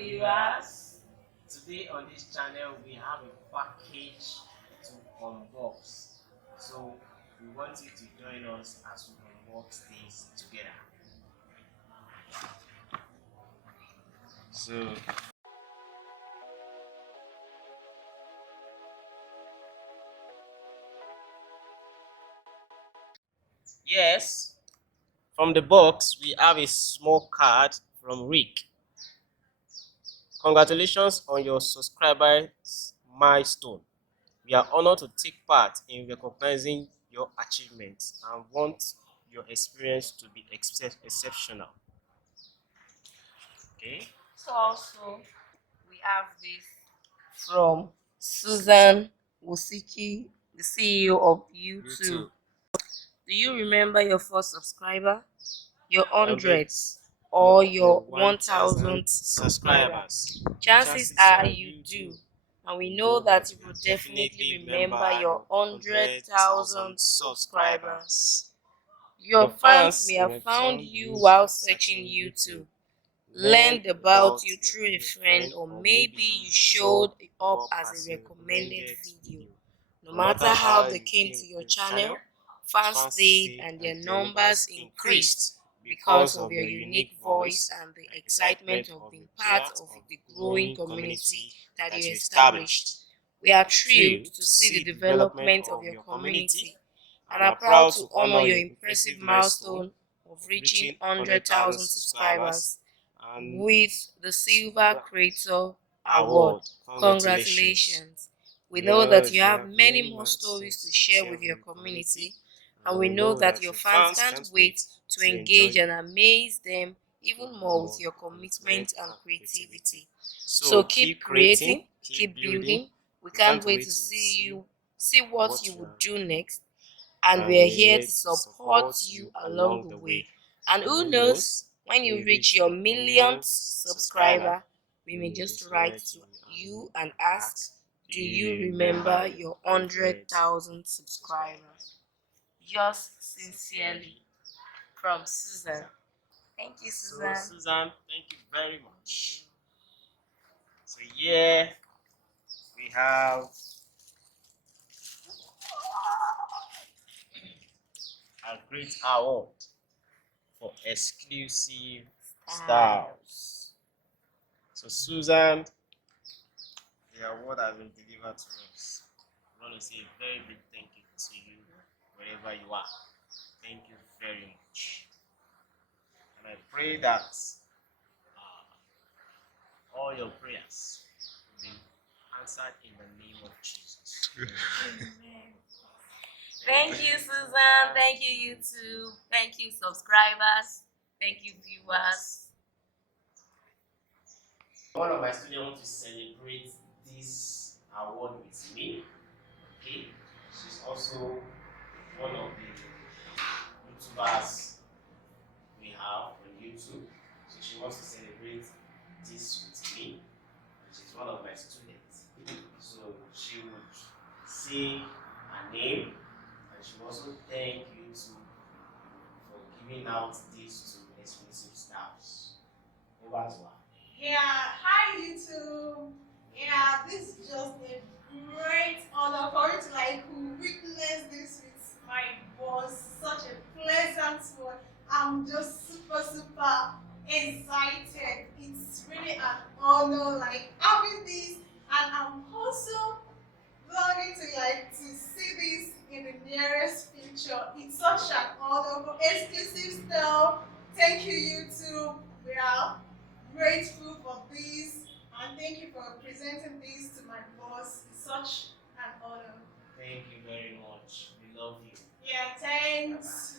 viewers. Today on this channel we have a package to unbox. So we want you to join us as we unbox things together. So yes, from the box we have a small card from Rick. Congratulations on your subscribers milestone. We are honored to take part in recognizing your achievements and want your experience to be exceptional. Okay. So also we have this from Susan Wosiki, the CEO of YouTube. Do you remember your first subscriber, your hundredth, or your 1,000th subscriber? Chances are you do. And we know that you will definitely remember your 100,000 subscribers. Your fans may have found you while searching YouTube, learned about you through a friend, or maybe you showed up as a recommended video. No matter how they came to your channel, fans stayed and their numbers increased because of your unique voice and the excitement of being part of the growing community that you established. We are thrilled to see the development of your community and are proud to honor your impressive milestone of reaching 100,000 subscribers with the Silver Creator Award. Congratulations! We know that you have many more stories to share with your community, and we know that your fans can't wait to engage and amaze them even more with your commitment and creativity. So keep creating, keep building. We can't wait to see what you will do next, and we're here to support you along the way. And who knows, when you reach your millionth subscriber, we may just write to you and ask, do you remember your 100,000 subscribers? Yours sincerely, from Susan. Thank you, Susan. So Susan, thank you very much. So yeah, we have a great award for exclusive styles. So Susan, the award has been delivered to us. I want to say a very big thank you to you wherever you are. Thank you very much. And I pray that all your prayers will be answered in the name of Jesus. Amen. Thank you, Susan. Thank you, YouTube. Thank you, subscribers. Thank you, viewers. One of my students wants to celebrate this award with me. Okay, she's also one of the YouTubers we have on YouTube. So she wants to celebrate this with me. She's one of my students. So she would say her name and she will also thank YouTube for giving out these two exclusive styles. Over to her. Yeah, hi YouTube. Yeah, this is just a great honor for you to witness this with my boss. Such a pleasant one. I'm just super excited. It's really an honor having this, and I'm also longing to see this in the nearest future. It's such an honor for exclusive stuff. Thank you YouTube. We are grateful for this, and thank you for presenting this to my boss. It's such an honor. Thank you very much. We love you. Yeah, thanks.